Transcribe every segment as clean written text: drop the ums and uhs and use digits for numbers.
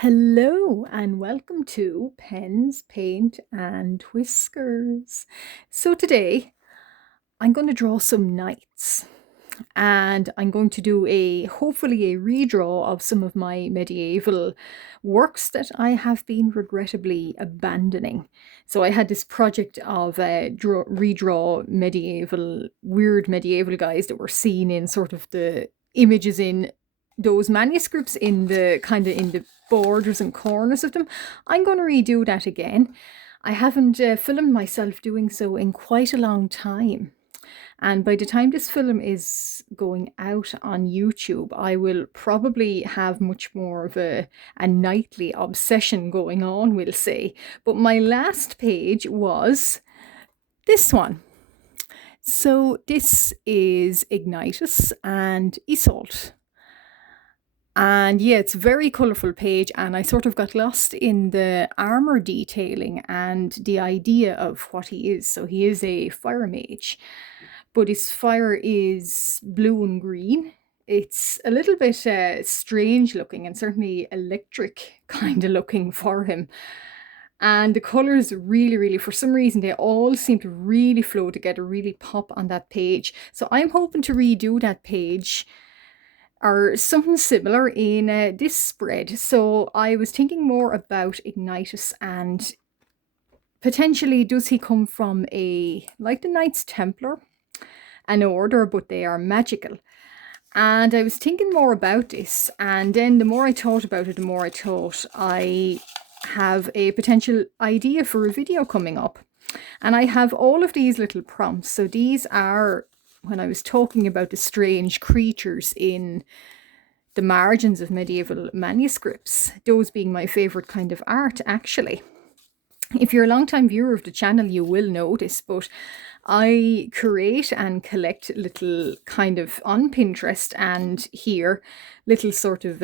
Hello and welcome to Pens, Paint and Whiskers. So today I'm going to draw some knights and I'm going to do hopefully a redraw of some of my medieval works that I have been regrettably abandoning. So I had this project of redraw weird medieval guys that were seen in sort of the images in those manuscripts in the borders and corners of them. I'm going to redo that again. I haven't filmed myself doing so in quite a long time. And by the time this film is going out on YouTube, I will probably have much more of a nightly obsession going on, we'll say. But my last page was this one. So this is Ignitus and Isolde. And yeah, it's a very colourful page, and I sort of got lost in the armour detailing and the idea of what he is. So he is a fire mage, but his fire is blue and green. It's a little bit strange looking and certainly electric kind of looking for him. And the colours really, for some reason, they all seem to really flow together, really pop on that page. So I'm hoping to redo that page or something similar in this spread. So I was thinking more about Ignitus and potentially does he come from like the Knights Templar, an order, but they are magical. And I was thinking more about this, and then the more I thought about it, the more I thought I have a potential idea for a video coming up. And I have all of these little prompts. So these are when I was talking about the strange creatures in the margins of medieval manuscripts, those being my favourite kind of art, actually. If you're a long-time viewer of the channel, you will know this, but I create and collect little kind of on Pinterest and here little sort of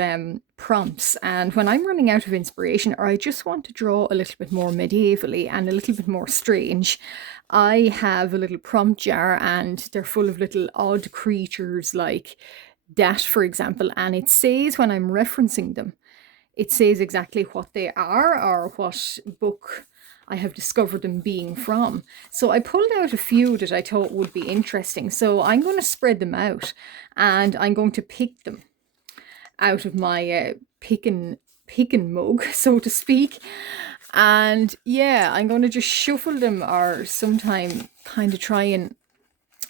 prompts. And when I'm running out of inspiration or I just want to draw a little bit more medievally and a little bit more strange, I have a little prompt jar and they're full of little odd creatures like that, for example. And it says when I'm referencing them, it says exactly what they are or what book I have discovered them being from. So I pulled out a few that I thought would be interesting. So I'm going to spread them out and I'm going to pick them out of my picking mug, so to speak. And yeah, I'm going to just shuffle them or sometime kind of try and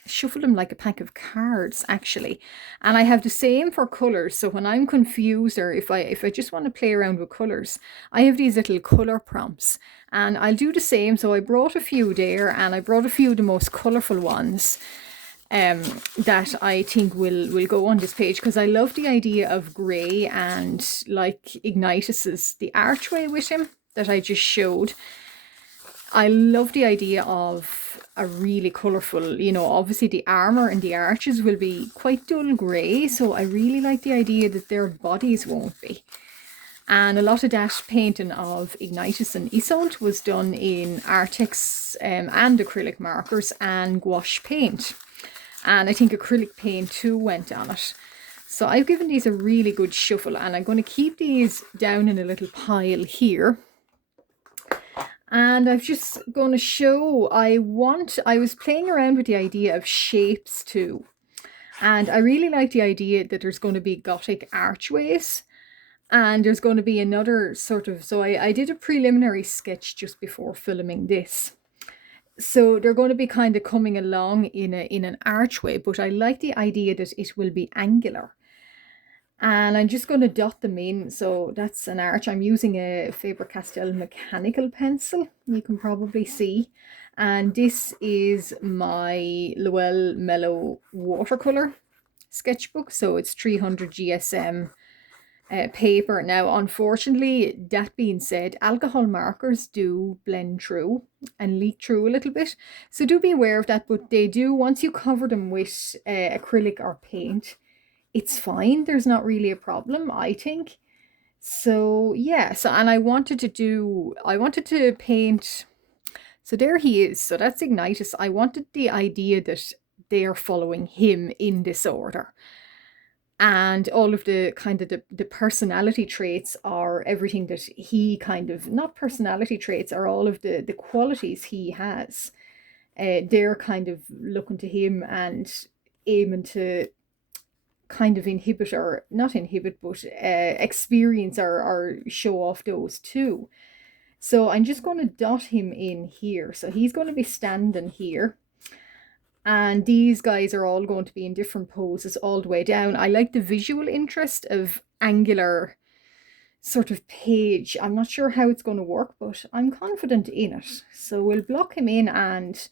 shuffle them like a pack of cards, actually. And I have the same for colors. So when I'm confused or if I just want to play around with colors, I have these little color prompts and I'll do the same. So I brought a few there and I brought a few of the most colorful ones that I think will go on this page, because I love the idea of grey and like Ignitus's the archway with him that I just showed. I love the idea of a really colourful, obviously the armour and the arches will be quite dull grey, so I really like the idea that their bodies won't be. And a lot of that painting of Ignitus and Isolde was done in Artex and acrylic markers and gouache paint. And I think acrylic paint too went on it. So I've given these a really good shuffle and I'm going to keep these down in a little pile here. And I'm just going to show, I was playing around with the idea of shapes too. And I really like the idea that there's going to be Gothic archways. And there's going to be another sort of, so I did a preliminary sketch just before filming this. So they're going to be kind of coming along in an archway, but I like the idea that it will be angular. And I'm just going to dot them in. So that's an arch. I'm using a Faber-Castell mechanical pencil, you can probably see. And this is my Luell Mellow watercolor sketchbook. So it's 300 GSM paper. Now, unfortunately, that being said, alcohol markers do blend through and leak through a little bit. So do be aware of that, but they do, once you cover them with acrylic or paint, it's fine. There's not really a problem, I think. So yeah, and I wanted to paint, so there he is. So that's Ignitus. I wanted the idea that they're following him in this order. And all of the kind of the personality traits are or everything that he kind of, not personality traits, or all of the qualities he has, they're kind of looking to him and aiming to kind of inhibit, or not inhibit, but experience or show off those too. So I'm just going to dot him in here. So he's going to be standing here. And these guys are all going to be in different poses all the way down. I like the visual interest of angular sort of page. I'm not sure how it's going to work, but I'm confident in it. So we'll block him in and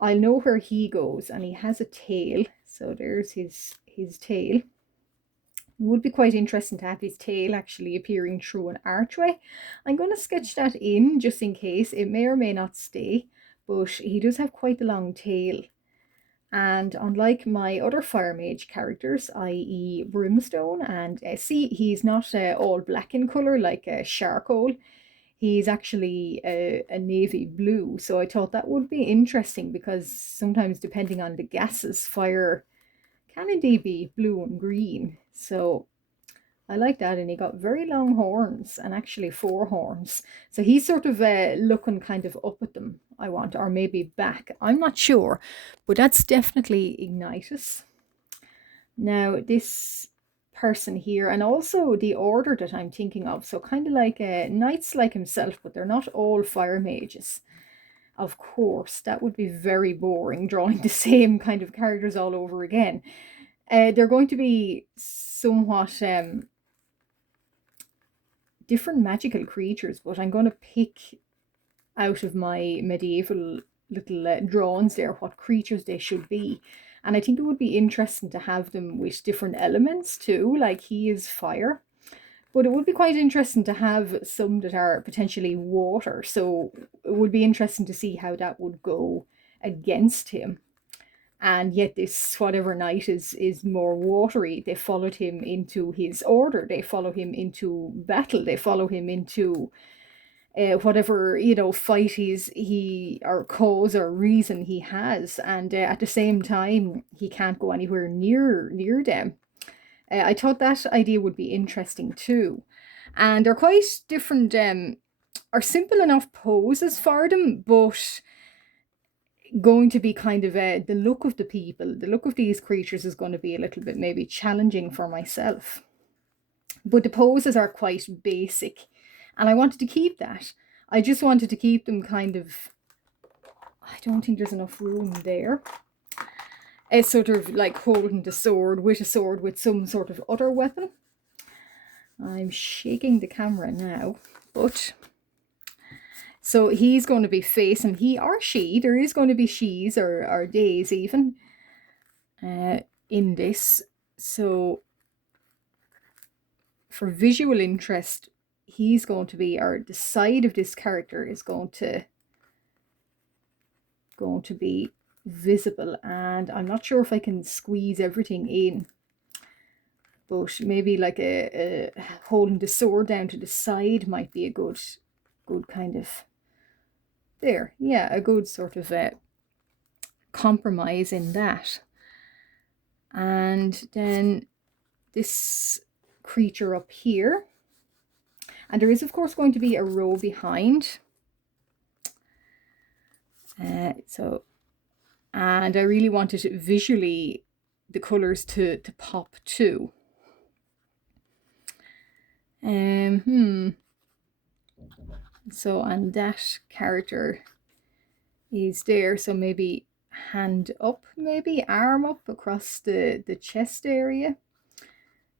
I'll know where he goes. And he has a tail. So there's his tail. It would be quite interesting to have his tail actually appearing through an archway. I'm going to sketch that in just in case. It may or may not stay, but he does have quite a long tail. And unlike my other fire mage characters, i.e. Brimstone, and see, he's not all black in colour like Charcoal. He's actually a navy blue. So I thought that would be interesting, because sometimes depending on the gases, fire can indeed be blue and green. So I like that. And he got very long horns, and actually 4 horns. So he's sort of looking kind of up at them, I want, or maybe back. I'm not sure, but that's definitely Ignitus. Now this person here, and also the order that I'm thinking of, so kind of like knights like himself, but they're not all fire mages. Of course, that would be very boring, drawing the same kind of characters all over again. They're going to be somewhat different magical creatures, but I'm going to pick out of my medieval little drawings there what creatures they should be. And I think it would be interesting to have them with different elements too, like he is fire. But it would be quite interesting to have some that are potentially water. So it would be interesting to see how that would go against him. And yet this whatever knight is more watery. They followed him into his order. They follow him into battle. They follow him into whatever, you know, fight he or cause or reason he has. And at the same time, he can't go anywhere near them. I thought that idea would be interesting too. And they're quite different, are simple enough poses for them, but going to be kind of the look of the people, the look of these creatures is going to be a little bit maybe challenging for myself. But the poses are quite basic, and I wanted to keep that. I just wanted to keep them kind of, I don't think there's enough room there. It's sort of like holding the sword with some sort of other weapon. I'm shaking the camera now, but so he's going to be facing, he or she, there is going to be she's or days even in this. So for visual interest, he's going to be, or the side of this character is going to be visible. And I'm not sure if I can squeeze everything in, but maybe like a holding the sword down to the side might be a good kind of, there, yeah, a good sort of compromise in that. And then this creature up here, and there is of course going to be a row behind. So, and I really wanted it visually the colors to pop too. So, and that character is there, so maybe hand up, maybe arm up across the chest area,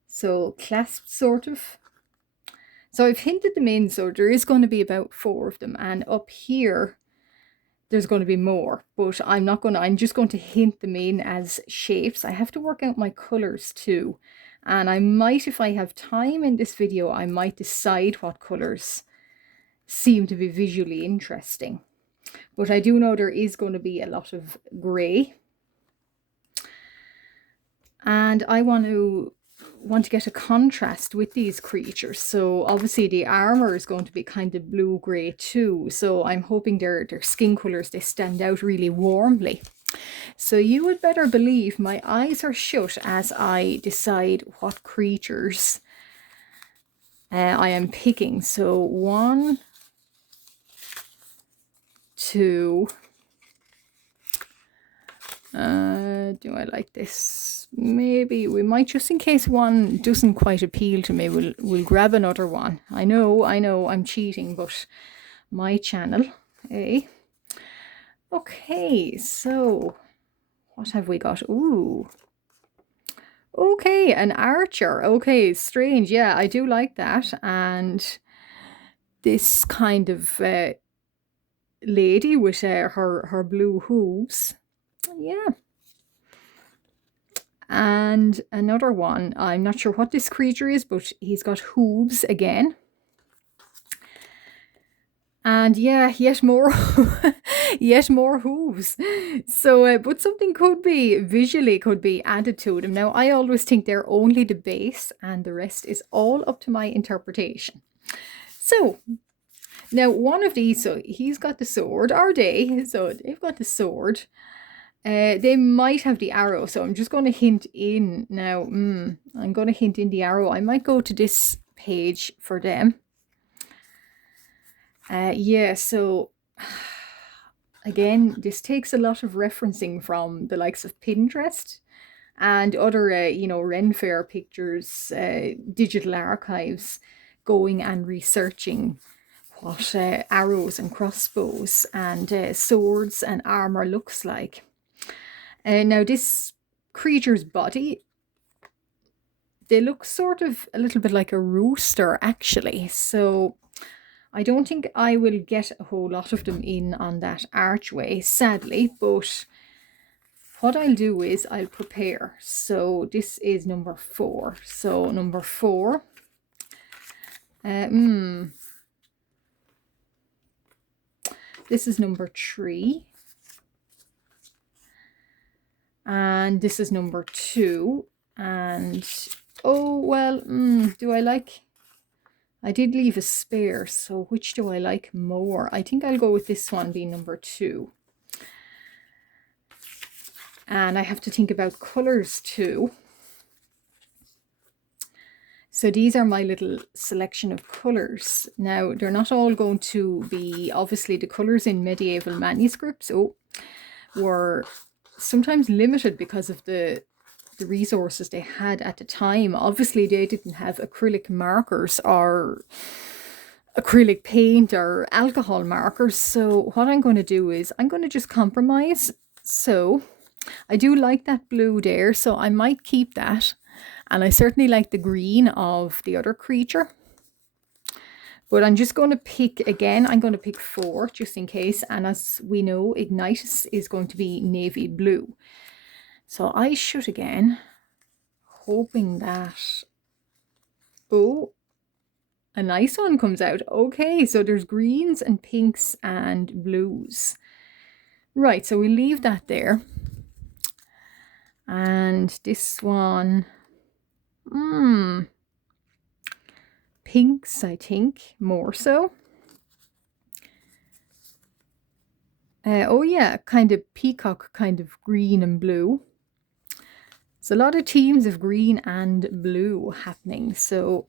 so clasped sort of. So I've hinted them in, so there is going to be about 4 of them, and up here there's going to be more, but I'm just going to hint them in as shapes. I have to work out my colors too, and I might, if I have time in this video, I might decide what colors seem to be visually interesting. But I do know there is going to be a lot of grey, and I want to get a contrast with these creatures. So obviously the armor is going to be kind of blue-grey too, so I'm hoping their skin colors, they stand out really warmly. So you would better believe my eyes are shut as I decide what creatures I am picking. So 1, 2. Do I like this? Maybe we might, just in case one doesn't quite appeal to me, we'll grab another one. I know I'm cheating, but my channel, eh? Okay, so what have we got? Ooh. Okay, an archer. Okay, strange. Yeah, I do like that. And this kind of lady with her blue hooves. Yeah. And another one. I'm not sure what this creature is, but he's got hooves again. And yeah, yet more yet more hooves. So but something could be visually could be added to them. Now I always think they're only the base and the rest is all up to my interpretation. So now one of these, so he's got the sword, or they, so they've got the sword. They might have the arrow, so I'm just going to hint in now. I'm going to hint in the arrow. I might go to this page for them. Yeah, so again, this takes a lot of referencing from the likes of Pinterest and other, you know, Ren Fair pictures, digital archives, going and researching what arrows and crossbows and swords and armor looks like. Now this creature's body, they look sort of a little bit like a rooster actually, so I don't think I will get a whole lot of them in on that archway, sadly, but what I'll do is I'll prepare. So this is number 4. So number 4. This is number 3. And this is number 2. And, oh, well, do I like... I did leave a spare, so which do I like more? I think I'll go with this one being number 2. And I have to think about colours too. So these are my little selection of colours. Now, they're not all going to be, obviously, the colours in medieval manuscripts were sometimes limited because of the resources they had at the time. Obviously, they didn't have acrylic markers or acrylic paint or alcohol markers. So what I'm going to do is I'm going to just compromise. So I do like that blue there, so I might keep that. And I certainly like the green of the other creature. But I'm just going to pick, again, I'm going to pick 4 just in case. And as we know, Ignitus is going to be navy blue. So I shoot again, hoping that, oh, a nice one comes out. Okay, so there's greens and pinks and blues. Right, so we leave that there. And this one, pinks, I think, more so. Oh yeah, kind of peacock, kind of green and blue. There's a lot of teams of green and blue happening. So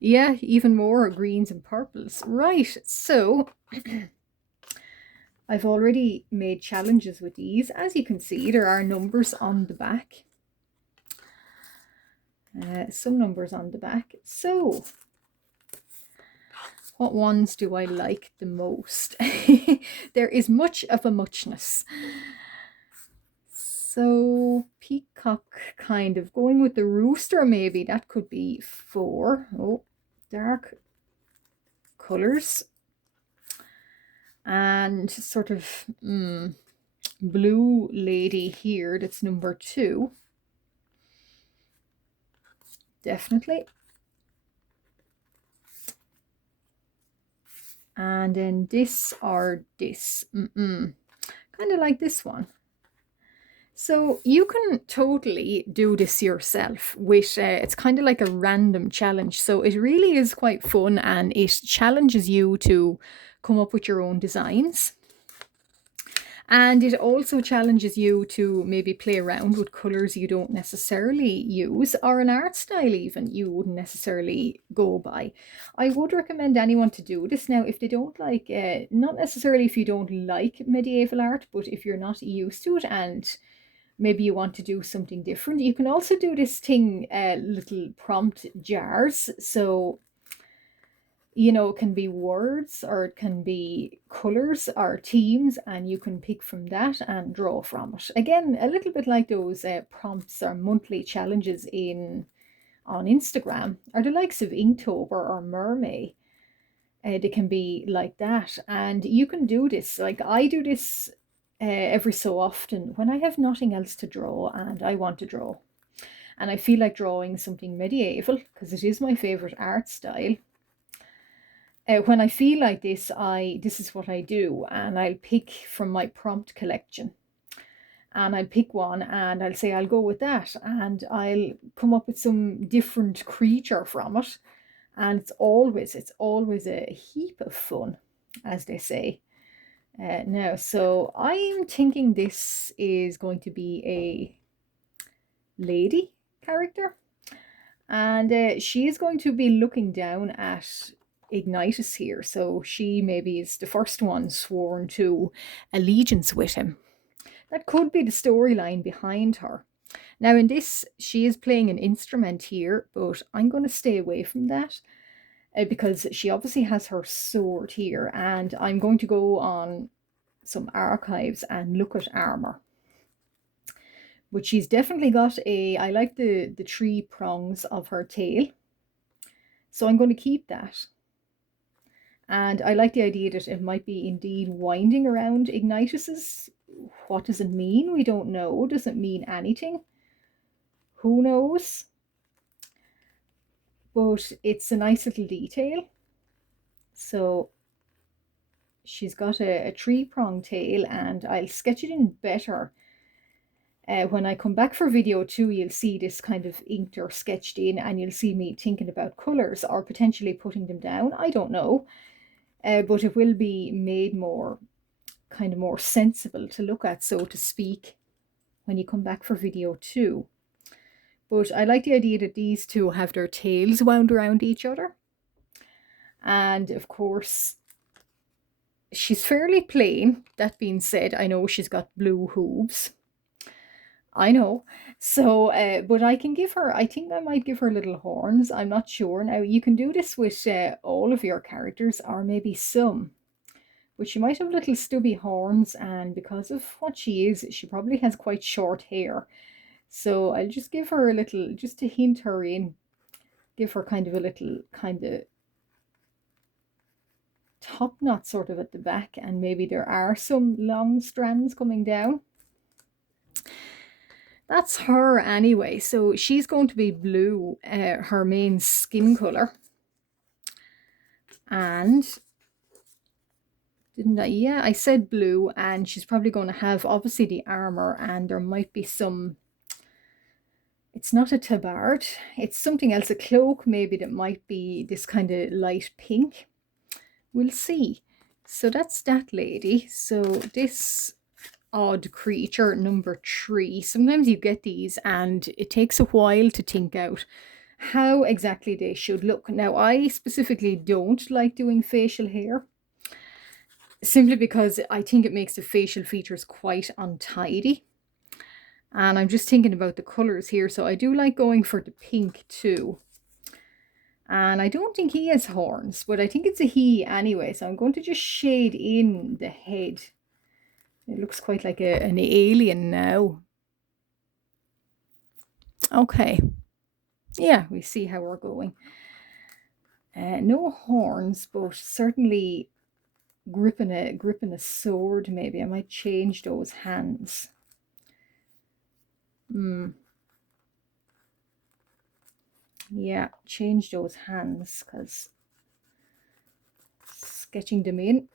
yeah, even more greens and purples. Right, so I've already made challenges with these. As you can see, there are numbers on the back. Some numbers on the back. So what ones do I like the most? There is much of a muchness. So peacock, kind of going with the rooster, maybe that could be 4. Oh, dark colors and sort of blue lady here, that's number 2, definitely. And then this or this, kind of like this one. So you can totally do this yourself with, it's kind of like a random challenge. So it really is quite fun and it challenges you to come up with your own designs. And it also challenges you to maybe play around with colours you don't necessarily use, or an art style even you wouldn't necessarily go by. I would recommend anyone to do this now if they don't like, not necessarily if you don't like medieval art, but if you're not used to it and maybe you want to do something different. You can also do this thing, little prompt jars. So it can be words or it can be colors or themes, and you can pick from that and draw from it. Again, a little bit like those prompts or monthly challenges in on Instagram, or the likes of Inktober or Mermaid. They can be like that, and you can do this. Like I do this every so often when I have nothing else to draw and I want to draw, and I feel like drawing something medieval because it is my favorite art style. When I feel like this is what I do, and I'll pick from my prompt collection, and I'll pick one, and I'll say I'll go with that, and I'll come up with some different creature from it, and it's always a heap of fun, as they say. Now, so I'm thinking this is going to be a lady character, and she is going to be looking down at Ignitus here. So she maybe is the first one sworn to allegiance with him. That could be the storyline behind her. Now, in this, she is playing an instrument here, but I'm going to stay away from that because she obviously has her sword here, and I'm going to go on some archives and look at armor. But she's definitely got I like the three prongs of her tail. So I'm going to keep that. And I like the idea that it might be indeed winding around Ignitus's. What does it mean? We don't know. Does it mean anything? Who knows? But it's a nice little detail. So she's got a three-prong tail, and I'll sketch it in better. When I come back for video 2, you'll see this kind of inked or sketched in, and you'll see me thinking about colours or potentially putting them down. I don't know. But it will be made more sensible to look at, so to speak, when you come back for video 2. But I like the idea that these two have their tails wound around each other. And of course, she's fairly plain. That being said, I know she's got blue hooves. I know. So, but I can give her, I think I might give her little horns. I'm not sure. Now, you can do this with all of your characters, or maybe some. But she might have little stubby horns, and because of what she is, she probably has quite short hair. So I'll just give her a little, just to hint her in, give her kind of a little kind of top knot sort of at the back, and maybe there are some long strands coming down. That's her anyway. So she's going to be blue, her main skin color. And didn't I? Yeah, I said blue, and she's probably going to have obviously the armor, and there might be some, it's not a tabard, it's something else, a cloak maybe, that might be this kind of light pink. We'll see. So that's that lady. So this odd creature number 3, sometimes you get these and it takes a while to think out how exactly they should look. Now, I specifically don't like doing facial hair, simply because I think it makes the facial features quite untidy. And I'm just thinking about the colors here, so I do like going for the pink too. And I don't think he has horns, but I think it's a he anyway, so I'm going to just shade in the head. It looks quite like an alien now. Okay. Yeah, we see how we're going. No horns, but certainly gripping a sword maybe. I might change those hands. Yeah, change those hands, because sketching them in,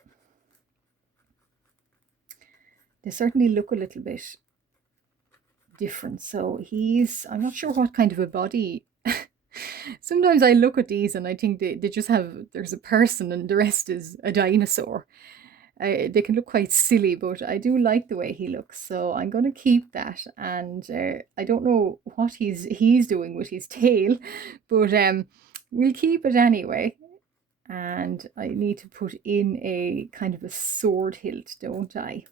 they certainly look a little bit different. So I'm not sure what kind of a body. Sometimes I look at these and I think they just have, there's a person and the rest is a dinosaur. They can look quite silly, but I do like the way he looks, so I'm going to keep that. And I don't know what he's doing with his tail, but we'll keep it anyway. And I need to put in a kind of a sword hilt, don't I?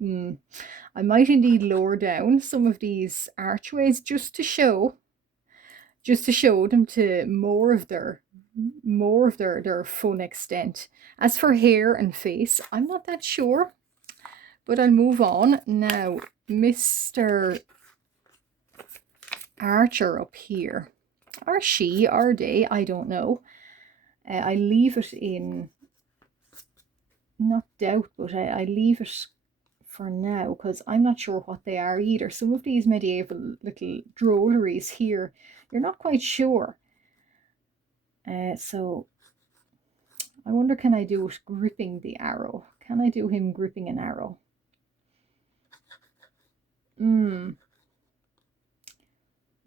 I might indeed lower down some of these archways just to show them to more of their full extent. As for hair and face, I'm not that sure, but I'll move on. Now, Mr. Archer up here, or she, or they, I don't know. I leave it in, not doubt, but I leave it for now because I'm not sure what they are either. Some of these medieval little drolleries here, you're not quite sure. So I wonder, can I do it gripping the arrow? Can I do him gripping an arrow?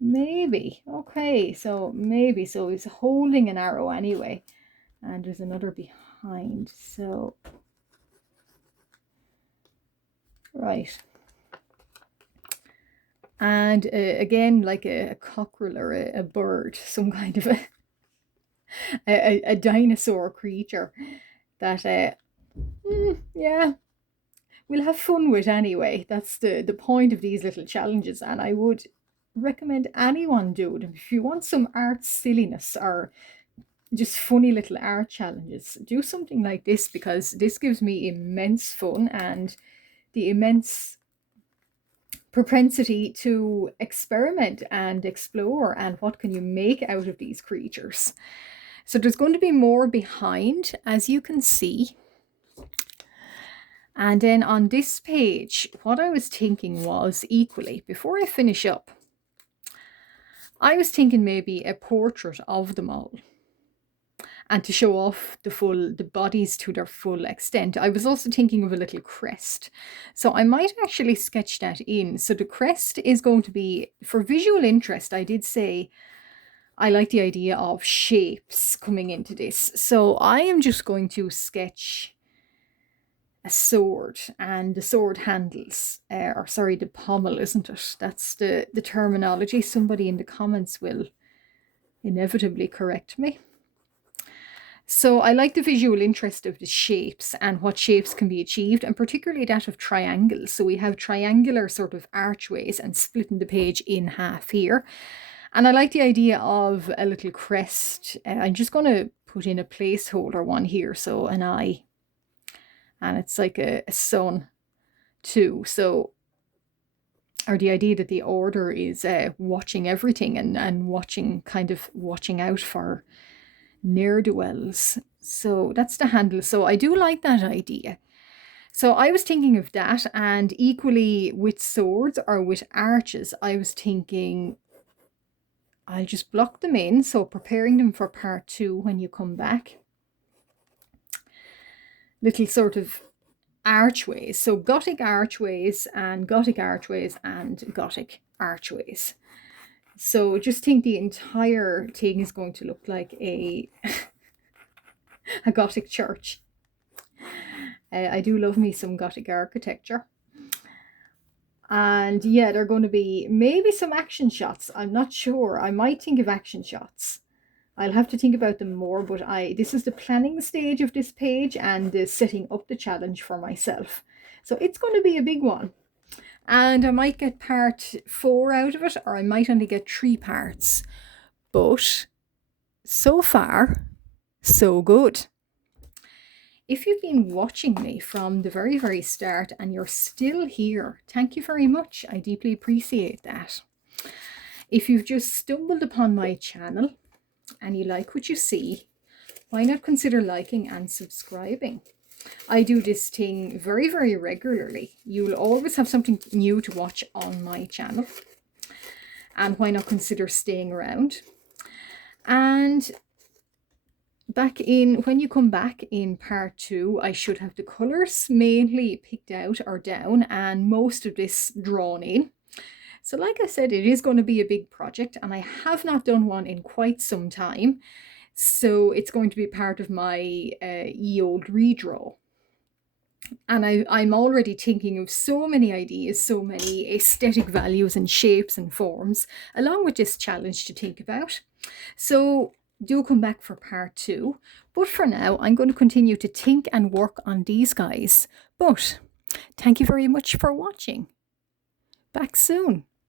Maybe. Okay, so maybe. So he's holding an arrow anyway. And there's another behind. So, right. And again, like a cockerel or a bird, some kind of a dinosaur creature that, yeah, we'll have fun with anyway. That's the point of these little challenges, and I would recommend anyone do them. If you want some art silliness or just funny little art challenges, do something like this, because this gives me immense fun and the immense propensity to experiment and explore, and what can you make out of these creatures. So there's going to be more behind, as you can see. And then on this page, what I was thinking was, equally, before I finish up, I was thinking maybe a portrait of them all, and to show off the bodies to their full extent. I was also thinking of a little crest. So I might actually sketch that in. So the crest is going to be, for visual interest, I did say I like the idea of shapes coming into this. So I am just going to sketch a sword, and the sword handles, or sorry, the pommel, isn't it? That's the terminology. Somebody in the comments will inevitably correct me. So I like the visual interest of the shapes and what shapes can be achieved, and particularly that of triangles. So we have triangular sort of archways and splitting the page in half here. And I like the idea of a little crest. I'm just going to put in a placeholder one here, so an eye. And it's like a sun too. So, or the idea that the order is watching everything and watching out for ne'er-do-wells. So that's the handle. So I do like that idea. So I was thinking of that, and equally with swords or with arches, I was thinking I'll just block them in, so preparing them for part 2 when you come back. Little sort of archways. So Gothic archways and Gothic archways and Gothic archways. So just think the entire thing is going to look like a Gothic church. I do love me some Gothic architecture. And yeah, there are going to be maybe some action shots. I'm not sure. I might think of action shots. I'll have to think about them more, but this is the planning stage of this page and the setting up the challenge for myself. So it's going to be a big one. And I might get part 4 out of it, or I might only get 3 parts. But so far, so good. If you've been watching me from the very, very start and you're still here, thank you very much. I deeply appreciate that. If you've just stumbled upon my channel and you like what you see, why not consider liking and subscribing? I do this thing very, very regularly. You will always have something new to watch on my channel. And why not consider staying around? And when you come back in part 2, I should have the colours mainly picked out or down and most of this drawn in. So like I said, it is going to be a big project, and I have not done one in quite some time. So it's going to be part of my Olde Redraw. And I'm already thinking of so many ideas, so many aesthetic values and shapes and forms, along with this challenge to think about. So do come back for part 2. But for now, I'm going to continue to think and work on these guys. But thank you very much for watching. Back soon.